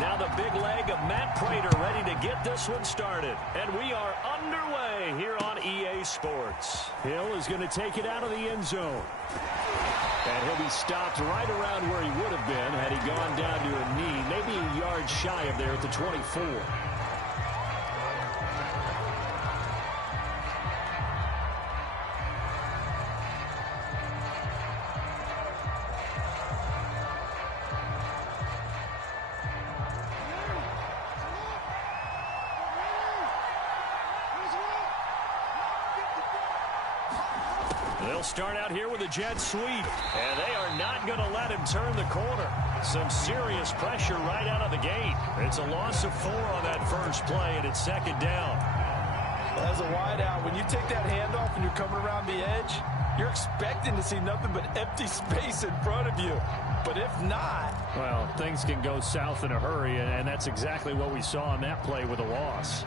Now the big leg of Matt Prater ready to get this one started. And we are underway here on EA Sports. Hill is going to take it out of the end zone. And he'll be stopped right around where he would have been had he gone down to a knee, maybe a yard shy of there at the 24. They'll start out here with a jet sweep, and they are not going to let him turn the corner. Some serious pressure right out of the gate. It's a loss of 4 on that first play, and it's second down. As a wideout, when you take that handoff and you're coming around the edge, you're expecting to see nothing but empty space in front of you. But if not... well, things can go south in a hurry, and that's exactly what we saw on that play with a loss.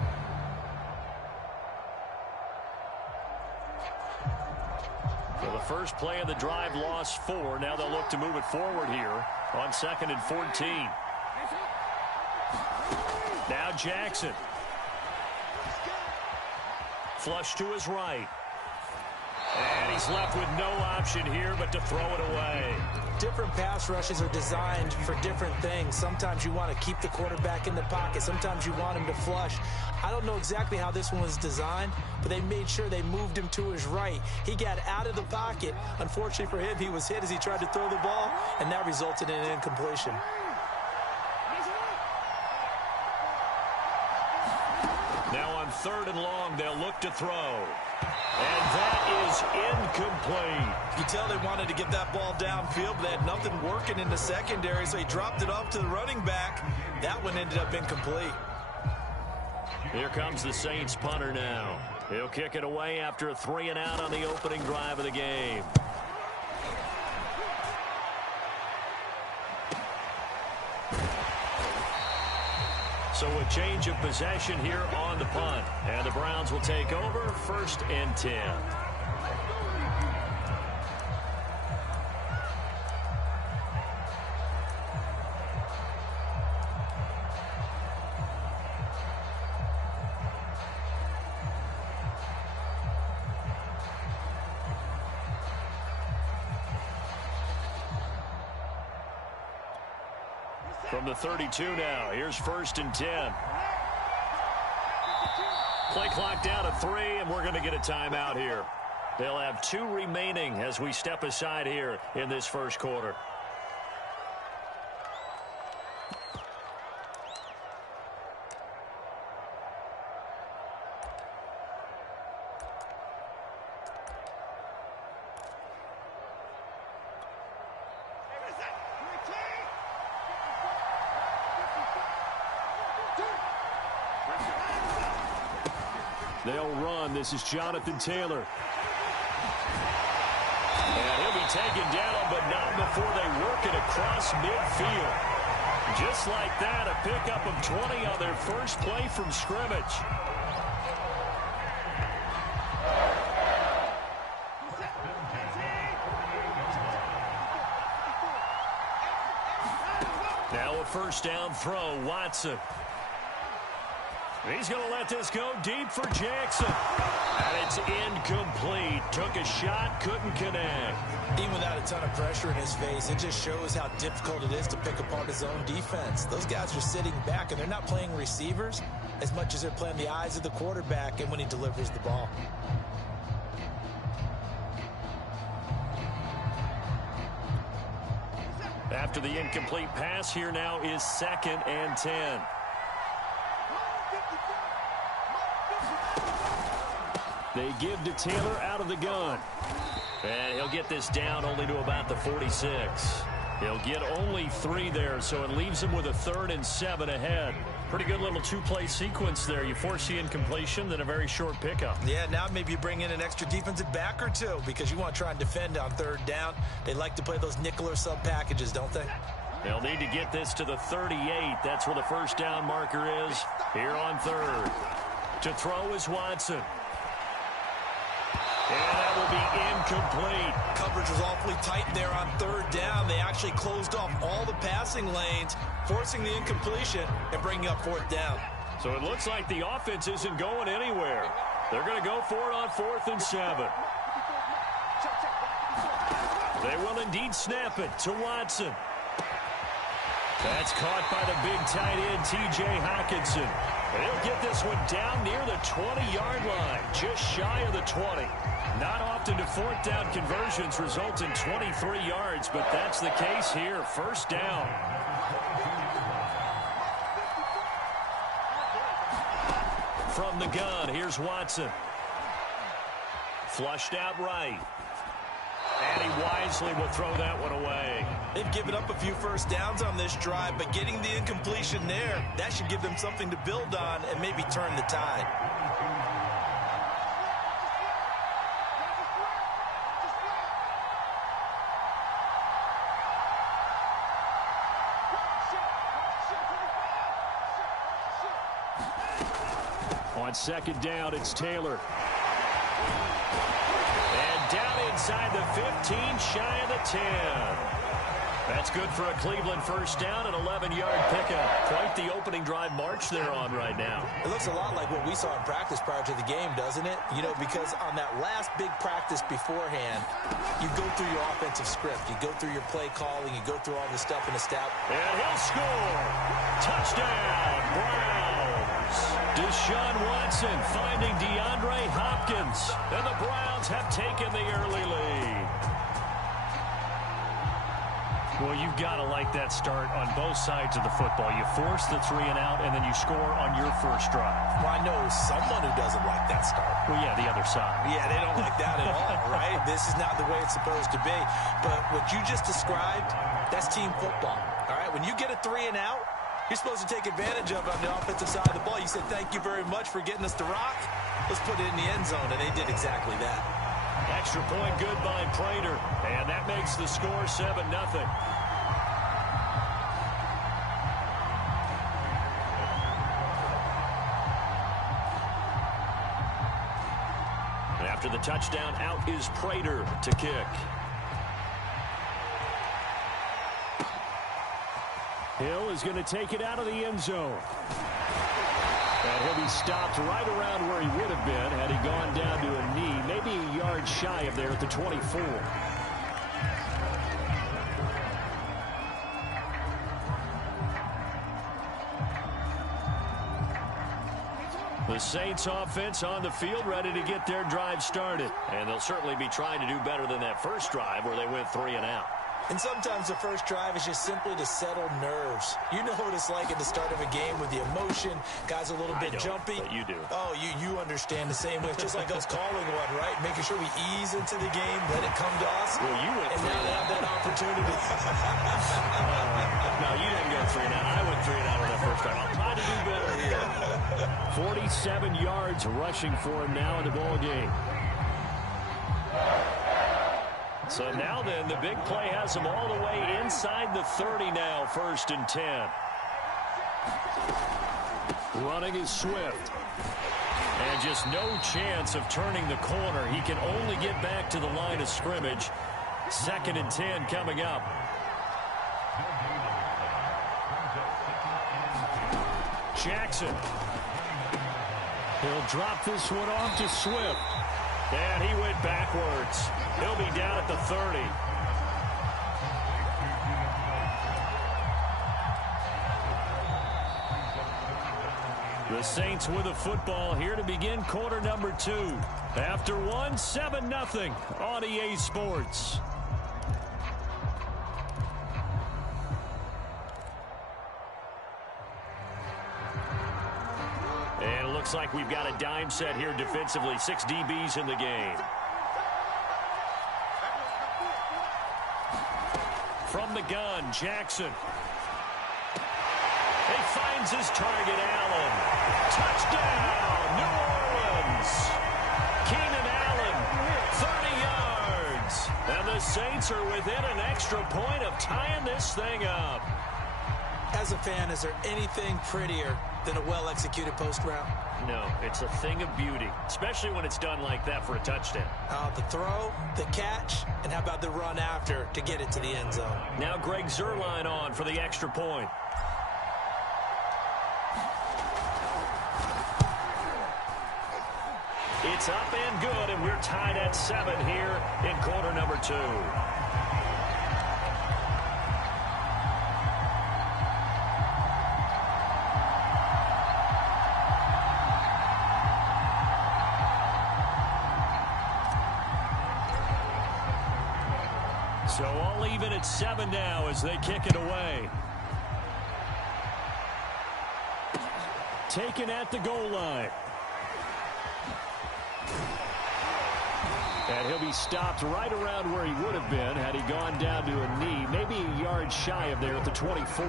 First play of the drive, lost 4. Now they'll look to move it forward here on 2nd and 14. Now Jackson. Flush to his right. And he's left with no option here but to throw it away. Different pass rushes are designed for different things. Sometimes you want to keep the quarterback in the pocket. Sometimes you want him to flush. I don't know exactly how this one was designed, but they made sure they moved him to his right. He got out of the pocket. Unfortunately for him, he was hit as he tried to throw the ball, and that resulted in an incompletion. Now on 3rd and long, they'll look to throw. And that is incomplete. You tell they wanted to get that ball downfield, but they had nothing working in the secondary, so he dropped it off to the running back. That one ended up incomplete. Here comes the Saints punter now. He'll kick it away after a 3-and-out on the opening drive of the game. So a change of possession here on the punt. And the Browns will take over 1st and 10. From the 32 now, here's 1st and 10. Play clock down to 3, and we're going to get a timeout here. They'll have 2 remaining as we step aside here in this first quarter. They'll run. This is Jonathan Taylor. And he'll be taken down, but not before they work it across midfield. Just like that, a pickup of 20 on their first play from scrimmage. Now a first down throw, Watson. He's going to let this go deep for Jackson. And it's incomplete. Took a shot, couldn't connect. Even without a ton of pressure in his face, it just shows how difficult it is to pick apart his own defense. Those guys are sitting back, and they're not playing receivers as much as they're playing the eyes of the quarterback and when he delivers the ball. After the incomplete pass, here now is 2nd and 10. They give to Taylor out of the gun. And he'll get this down only to about the 46. He'll get only 3 there, so it leaves him with a 3rd and 7 ahead. Pretty good little 2-play sequence there. You force the incompletion, then a very short pickup. Yeah, now maybe you bring in an extra defensive back or 2 because you want to try and defend on 3rd down. They like to play those nickel or sub packages, don't they? They'll need to get this to the 38. That's where the first down marker is here on 3rd. To throw is Watson. And that will be incomplete. Coverage was awfully tight there on third down. They actually closed off all the passing lanes, forcing the incompletion and bringing up fourth down. So it looks like the offense isn't going anywhere. They're going to go for it on 4th and 7. They will indeed snap it to Watson. That's caught by the big tight end, T.J. Hockenson. He'll get this one down near the 20-yard line, just shy of the 20. Not often do fourth down conversions result in 23 yards, but that's the case here. First down. From the gun, here's Watson. Flushed out right. And he wisely will throw that one away. They've given up a few first downs on this drive, but getting the incompletion there, that should give them something to build on and maybe turn the tide. On second down, it's Taylor. And down inside the 15, shy of the 10. That's good for a Cleveland first down, an 11-yard pickup. Quite the opening drive march they're on right now. It looks a lot like what we saw in practice prior to the game, doesn't it? You know, because on that last big practice beforehand, you go through your offensive script. You go through your play calling. You go through all the stuff in the stat. And he'll score. Touchdown, Browns. Deshaun Watson finding DeAndre Hopkins. And the Browns have taken the early lead. Well, you've got to like that start on both sides of the football. You force the 3 and out, and then you score on your first drive. Well, I know someone who doesn't like that start. Well, yeah, the other side. Yeah, they don't like that at all, right? This is not the way it's supposed to be. But what you just described, that's team football, all right? When you get a 3 and out, you're supposed to take advantage of it on the offensive side of the ball. You said, thank you very much for getting us the rock. Let's put it in the end zone, and they did exactly that. Extra point good by Prater, and that makes the score 7-0. After the touchdown, out is Prater to kick. Hill is going to take it out of the end zone. And he'll be stopped right around where he would have been had he gone down to a knee, maybe a yard shy of there at the 24. The Saints offense on the field ready to get their drive started. And they'll certainly be trying to do better than that first drive where they went 3 and out. And sometimes the first drive is just simply to settle nerves. You know what it's like at the start of a game with the emotion. Guys a little bit jumpy. But you do. Oh, you understand the same way. It's just like us calling one, right? Making sure we ease into the game, let it come to us. Well, you went and now they have that opportunity. No, you didn't go 3 and out. I went 3 and out on that first drive. I'll try to do better here. 47 yards rushing for him now in the ball game. So now then, the big play has him all the way inside the 30 now, 1st and 10. Running is Swift. And just no chance of turning the corner. He can only get back to the line of scrimmage. 2nd and 10 coming up. Jackson. He'll drop this one off to Swift. And he went backwards. He'll be down at the 30. The Saints with a football here to begin quarter number 2. After one, 7-0 on EA Sports. And it looks like we've got a dime set here defensively. 6 DBs in the game. From the gun, Jackson. He finds his target, Allen. Touchdown, New Orleans. Keenan Allen, 30 yards. And the Saints are within an extra point of tying this thing up. As a fan, is there anything prettier than a well-executed post route? No, it's a thing of beauty, especially when it's done like that for a touchdown. The throw, the catch, and how about the run after to get it to the end zone? Now Greg Zuerlein on for the extra point. It's up and good, and we're tied at 7 here in quarter number 2. So all even at 7 now as they kick it away. Taken at the goal line. And he'll be stopped right around where he would have been had he gone down to a knee, maybe a yard shy of there at the 24.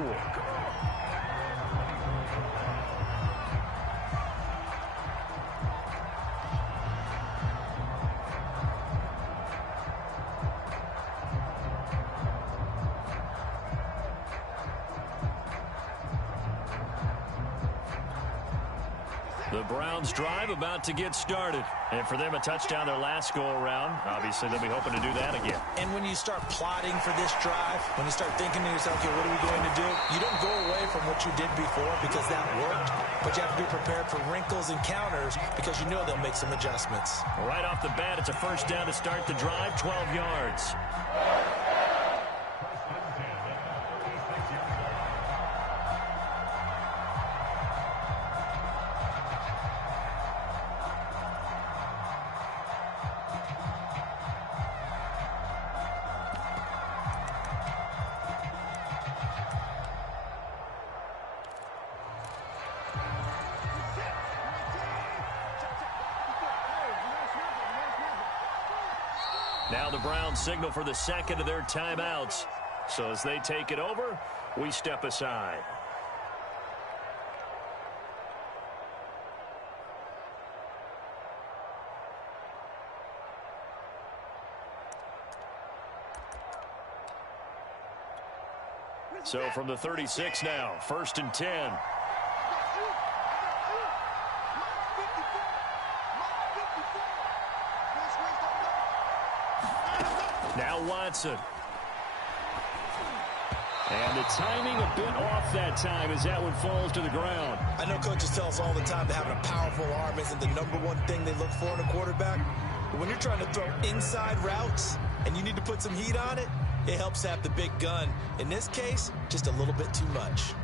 The Browns drive about to get started. And for them, a touchdown their last go-around. Obviously, they'll be hoping to do that again. And when you start plotting for this drive, when you start thinking to yourself, okay, what are we going to do? You don't go away from what you did before because that worked. But you have to be prepared for wrinkles and counters because you know they'll make some adjustments. Right off the bat, it's a first down to start the drive, 12 yards. Now the Browns signal for the second of their timeouts. So as they take it over, we step aside. So from the 36 now, 1st and 10. Now Watson. And the timing a bit off that time as that one falls to the ground. I know coaches tell us all the time that having a powerful arm isn't the #1 thing they look for in a quarterback. But when you're trying to throw inside routes and you need to put some heat on it, it helps have the big gun. In this case, just a little bit too much.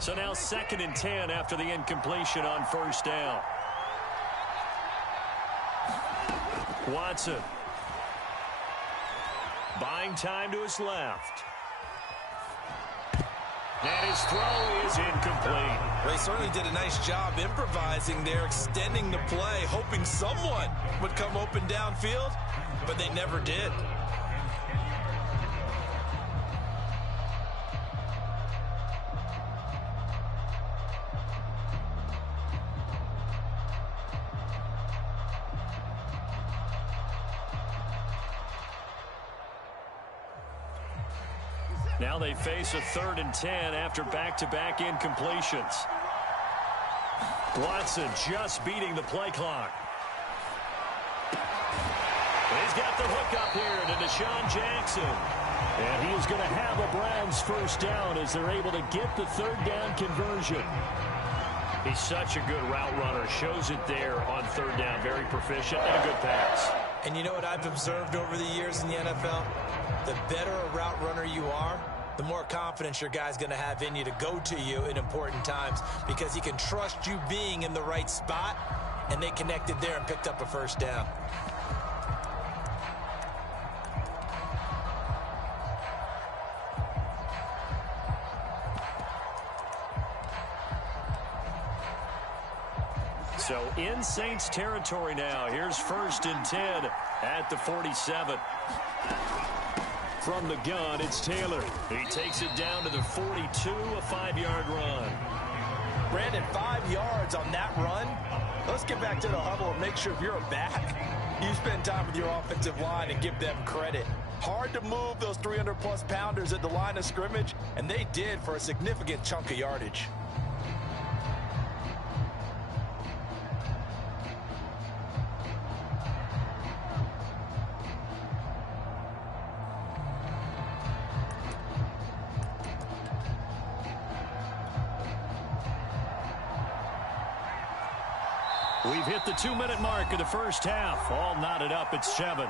So now 2nd and 10 after the incompletion on 1st down. Watson. Buying time to his left. And his throw is incomplete. Well, he certainly did a nice job improvising there, extending the play, hoping someone would come open downfield, but they never did. Now they face a 3rd and 10 after back-to-back incompletions. Watson just beating the play clock. He's got the hook up here to Deshaun Jackson. And he is going to have a Browns 1st down as they're able to get the 3rd down conversion. He's such a good route runner. Shows it there on 3rd down. Very proficient and a good pass. And you know what I've observed over the years in the NFL? The better a route runner you are, the more confidence your guy's going to have in you to go to you in important times because he can trust you being in the right spot, and they connected there and picked up a 1st down. So in Saints territory now. Here's 1st and 10 at the 47. from the gun. It's Taylor. He takes it down to the 42, a 5-yard run. Brandon, 5 yards on that run. Let's get back to the huddle and make sure if you're a back, you spend time with your offensive line and give them credit. Hard to move those 300-plus pounders at the line of scrimmage, and they did for a significant chunk of yardage. We've hit the 2-minute mark of the first half. All knotted up at 7.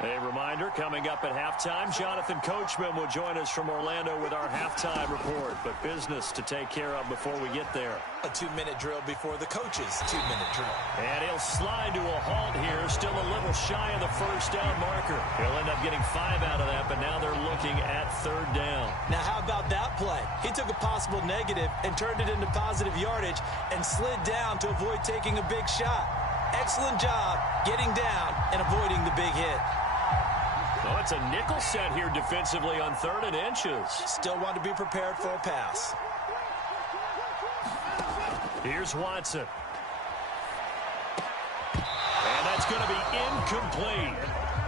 A reminder, coming up at halftime, Jonathan Coachman will join us from Orlando with our halftime report. But business to take care of before we get there. A 2-minute drill before the coach's 2-minute drill. And he'll slide to a halt here, still a little shy of the first down marker. He'll end up getting 5 out of that, but now they're looking at 3rd down. Now how about that play? He took a possible negative and turned it into positive yardage and slid down to avoid taking a big shot. Excellent job getting down and avoiding the big hit. Oh, it's a nickel set here defensively on 3rd and inches. Still want to be prepared for a pass. Here's Watson. And that's going to be incomplete.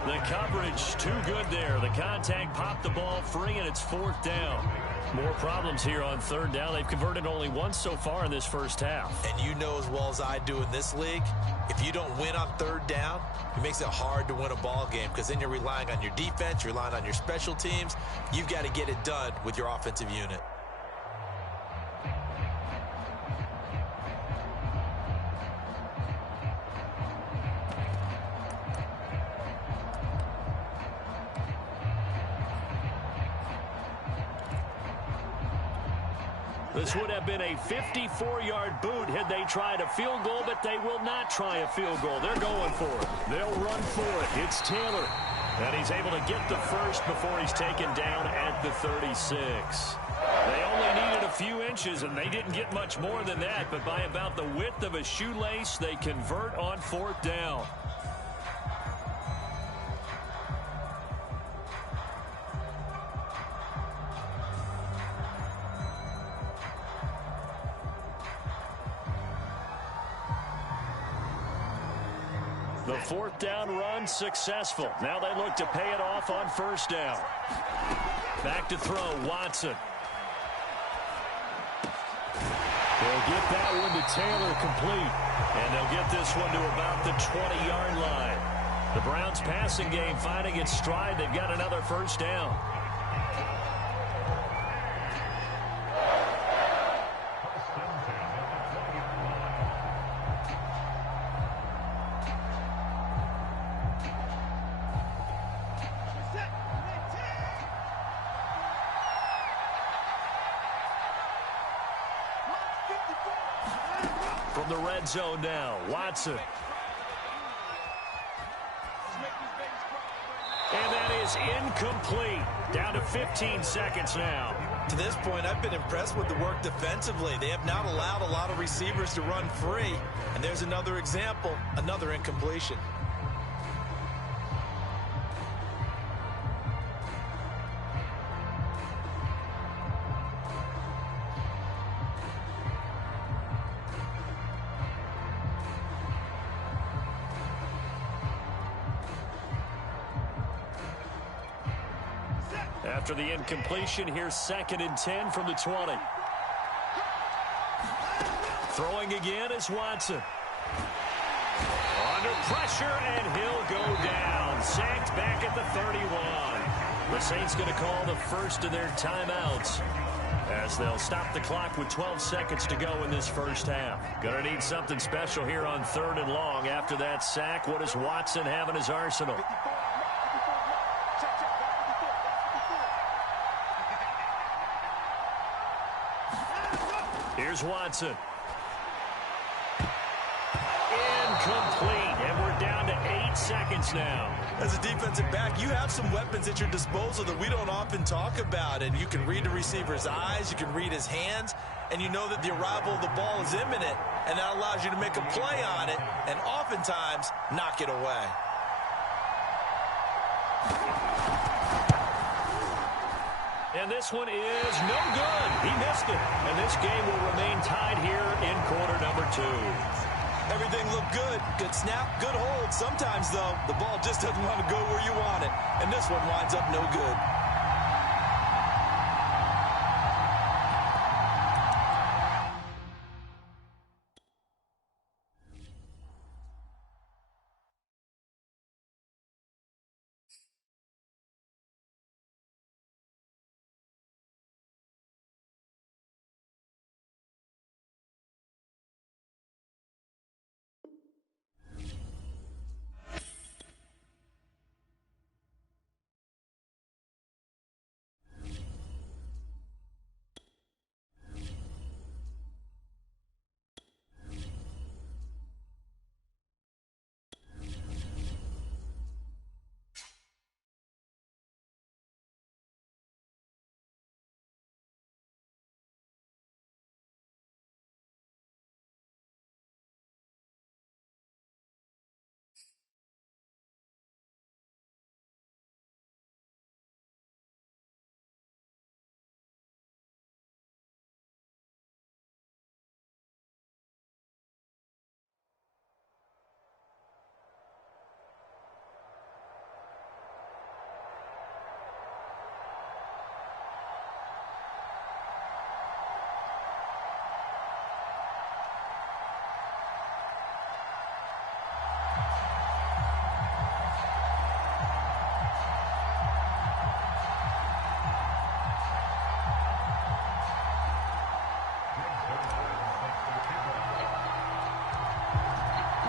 The coverage too good there. The contact popped the ball free, and it's 4th down. More problems here on 3rd down. They've converted only once so far in this first half. And you know as well as I do in this league, if you don't win on 3rd down, it makes it hard to win a ball game because then you're relying on your defense, you're relying on your special teams. You've got to get it done with your offensive unit. This would have been a 54-yard boot had they tried a field goal, but they will not try a field goal. They're going for it. They'll run for it. It's Taylor. And he's able to get the first before he's taken down at the 36. They only needed a few inches, and they didn't get much more than that. But by about the width of a shoelace, they convert on 4th down. The 4th down run successful. Now they look to pay it off on 1st down. Back to throw, Watson. They'll get that one to Taylor complete. And they'll get this one to about the 20-yard line. The Browns passing game finding its stride. They've got another 1st down. From the red zone now, Watson. And that is incomplete. Down to 15 seconds now. To this point, I've been impressed with the work defensively. They have not allowed a lot of receivers to run free. And there's another example, another incompletion. After the incompletion, here's 2nd and 10 from the 20. Throwing again is Watson. Under pressure, and he'll go down. Sacked back at the 31. The Saints going to call the first of their timeouts as they'll stop the clock with 12 seconds to go in this first half. Going to need something special here on 3rd and long. After that sack, what does Watson have in his arsenal? Here's Watson. Incomplete. And we're down to 8 seconds offense now. As a defensive back, you have some weapons at your disposal that we don't often talk about. And you can read the receiver's eyes, you can read his hands, and you know that the arrival of the ball is imminent. And that allows you to make a play on it and oftentimes knock it away. And this one is no good. He missed it. And this game will remain tied here in quarter number 2. Everything looked good. Good snap, good hold. Sometimes, though, the ball just doesn't want to go where you want it. And this one winds up no good.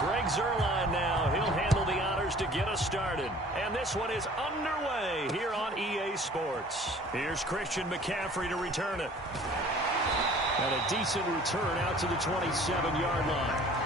Greg Zuerlein now. He'll handle the honors to get us started. And this one is underway here on EA Sports. Here's Christian McCaffrey to return it. And a decent return out to the 27-yard line.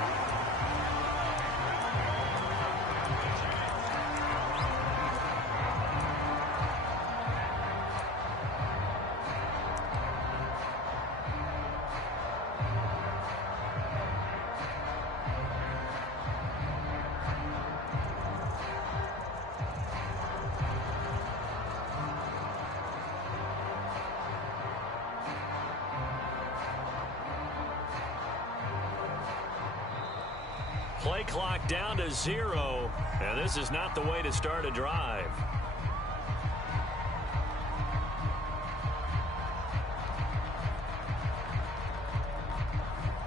Play clock down to 0, and this is not the way to start a drive.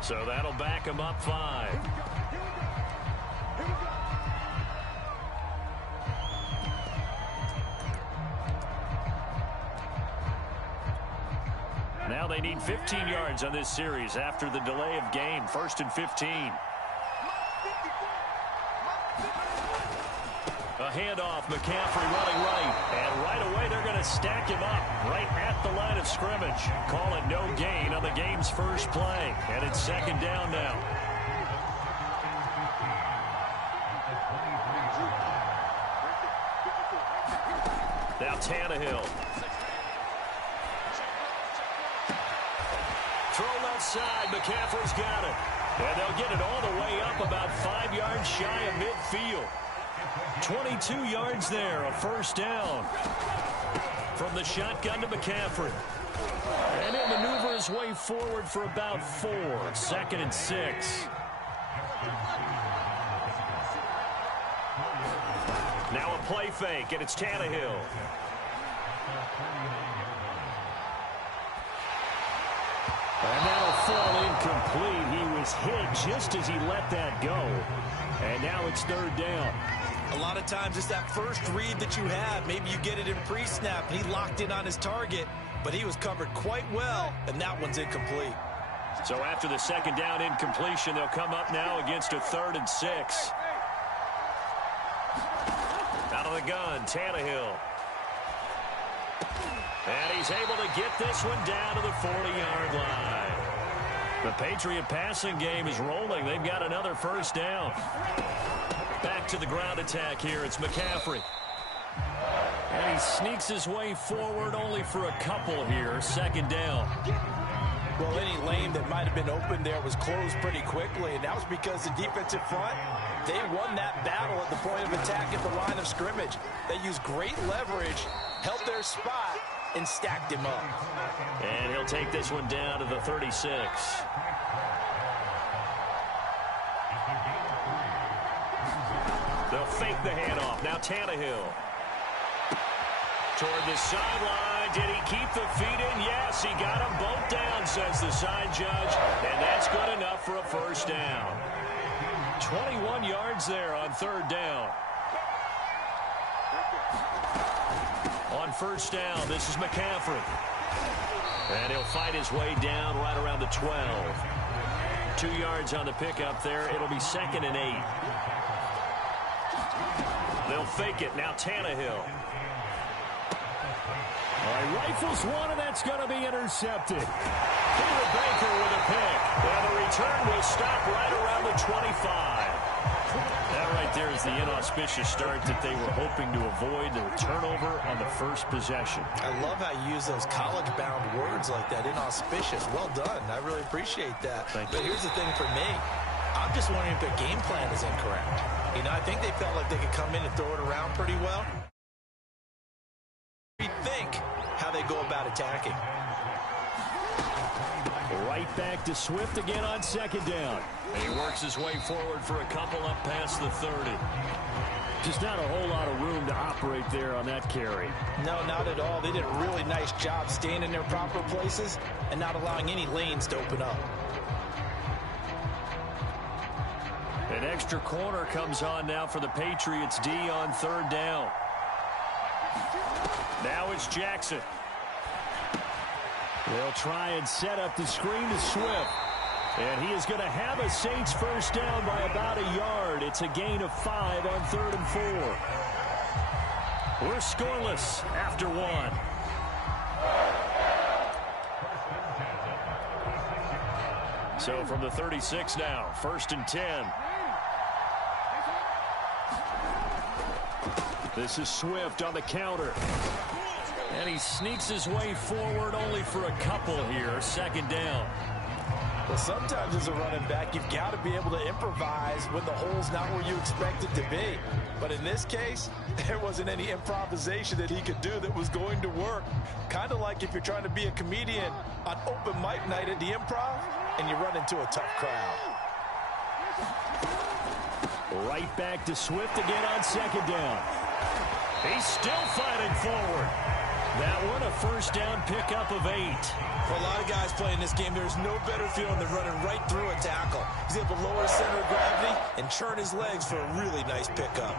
So that'll back him up 5. Now they need 15 yards on this series after the delay of game. 1st and 15. A handoff, McCaffrey running right. And right away they're going to stack him up right at the line of scrimmage. Call it no gain on the game's first play. And it's 2nd down now. Now Tannehill. Throw left side. McCaffrey's got it. And they'll get it all the way up about 5 yards shy of midfield. 22 yards there, a 1st down. From the shotgun to McCaffrey. And he'll maneuver his way forward for about 4. 2nd and 6. Now a play fake, and it's Tannehill. And that'll fall incomplete. He was hit just as he let that go. And now it's 3rd down. A lot of times it's that first read that you have. Maybe you get it in pre-snap, and he locked in on his target, but he was covered quite well, and that one's incomplete. So after the 2nd down incompletion, they'll come up now against a 3rd and 6. Out of the gun, Tannehill. And he's able to get this one down to the 40-yard line. The Patriot passing game is rolling. They've got another first down. Back to the ground attack here. It's McCaffrey. And he sneaks his way forward only for a couple here. Second down. Well, any lane that might have been open there was closed pretty quickly, and that was because the defensive front, they won that battle at the point of attack at the line of scrimmage. They used great leverage, held their spot, and stacked him up. And he'll take this one down to the 36. They'll fake the handoff. Now Tannehill. Toward the sideline. Did he keep the feet in? Yes, he got them both down, says the side judge. And that's good enough for a first down. 21 yards there on third down. On first down, this is McCaffrey. And he'll fight his way down right around the 12. 2 yards on the pickup there. It'll be 2nd and 8. They'll fake it. Now Tannehill. All right, rifles one, and that's going to be intercepted. Peter Baker with a pick. And the return will stop right around the 25. That right there is the inauspicious start that they were hoping to avoid, the turnover on the first possession. I love how you use those college-bound words like that, inauspicious. Well done. I really appreciate that. Thank you. But here's the thing for me. I'm just wondering if their game plan is incorrect. You know, I think they felt like they could come in and throw it around pretty well. Rethink how they go about attacking. Right back to Swift again on second down. And he works his way forward for a couple up past the 30. Just not a whole lot of room to operate there on that carry. No, not at all. They did a really nice job staying in their proper places and not allowing any lanes to open up. An extra corner comes on now for the Patriots D on third down. Now it's Jackson. They'll try and set up the screen to Swift. And he is going to have a Saints first down by about a yard. It's a gain of 5 on 3rd and 4. We're scoreless after 1. So from the 36 now, 1st and 10. This is Swift on the counter. And he sneaks his way forward only for a couple here. Second down. Well, sometimes as a running back, you've got to be able to improvise when the hole's not where you expect it to be. But in this case, there wasn't any improvisation that he could do that was going to work. Kind of like if you're trying to be a comedian on open mic night at the Improv and you run into a tough crowd. Right back to Swift again on second down. He's still fighting forward. That one, a first down pickup of 8. For a lot of guys playing this game, there's no better feeling than running right through a tackle. He's able to lower his center of gravity and churn his legs for a really nice pickup.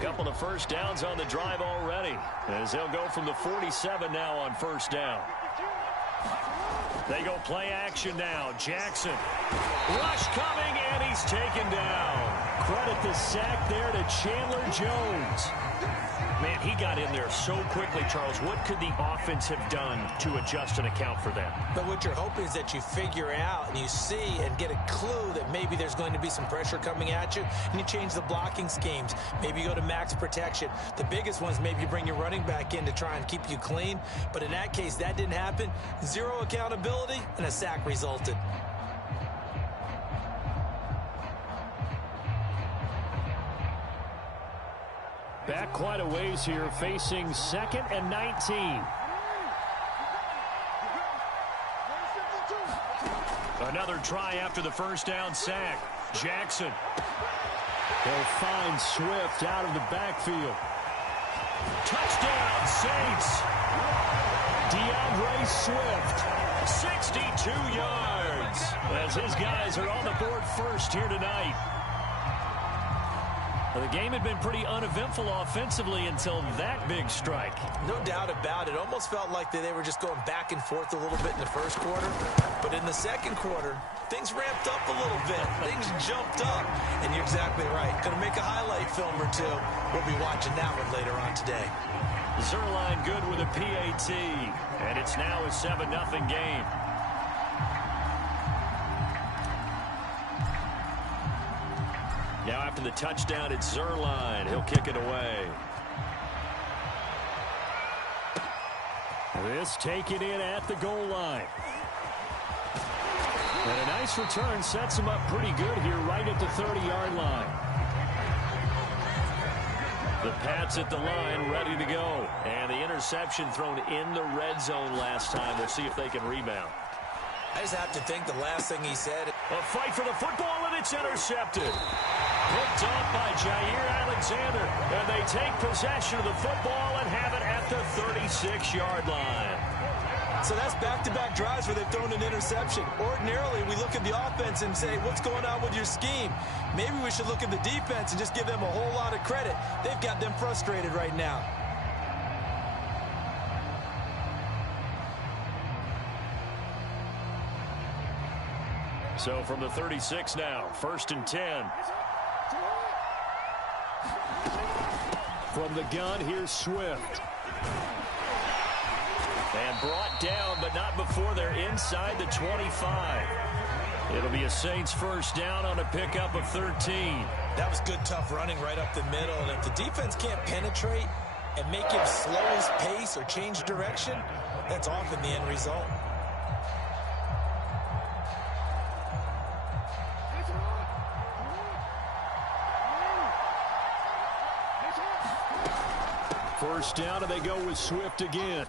Couple of first downs on the drive already, as they'll go from the 47 now on first down. They go play action now. Jackson. Rush coming, and he's taken down. Credit the sack there to Chandler Jones. Man, he got in there so quickly, Charles. What could the offense have done to adjust and account for that? But what you're hoping is that you figure out and you see and get a clue that maybe there's going to be some pressure coming at you, and you change the blocking schemes. Maybe you go to max protection. The biggest ones, maybe you bring your running back in to try and keep you clean. But in that case, that didn't happen. Zero accountability, and a sack resulted. Back quite a ways here, facing 2nd and 19. Another try after the first down sack. Jackson. He'll find Swift out of the backfield. Touchdown, Saints. DeAndre Swift, 62 yards, as his guys are on the board first here tonight. Well, the game had been pretty uneventful offensively until that big strike. No doubt about it. Almost felt like they were just going back and forth a little bit in the first quarter. But in the second quarter, things ramped up a little bit. Things jumped up. And you're exactly right. Going to make a highlight film or two. We'll be watching that one later on today. Zerline good with a PAT. And it's now a 7-0 game. Now after the touchdown, it's Zerline. He'll kick it away. This taken in at the goal line. And a nice return sets him up pretty good here right at the 30-yard line. The Pats at the line ready to go. And the interception thrown in the red zone last time. We'll see if they can rebound. I just have to think the last thing he said. A fight for the football, and it's intercepted. Picked off by Jair Alexander. And they take possession of the football and have it at the 36-yard line. So that's back-to-back drives where they've thrown an interception. Ordinarily, we look at the offense and say, what's going on with your scheme? Maybe we should look at the defense and just give them a whole lot of credit. They've got them frustrated right now. So from the 36 now, 1st and 10. From the gun, here's Swift. And brought down, but not before they're inside the 25. It'll be a Saints first down on a pickup of 13. That was good, tough running right up the middle. And if the defense can't penetrate and make him slow his pace or change direction, that's often the end result. First down, and they go with Swift again.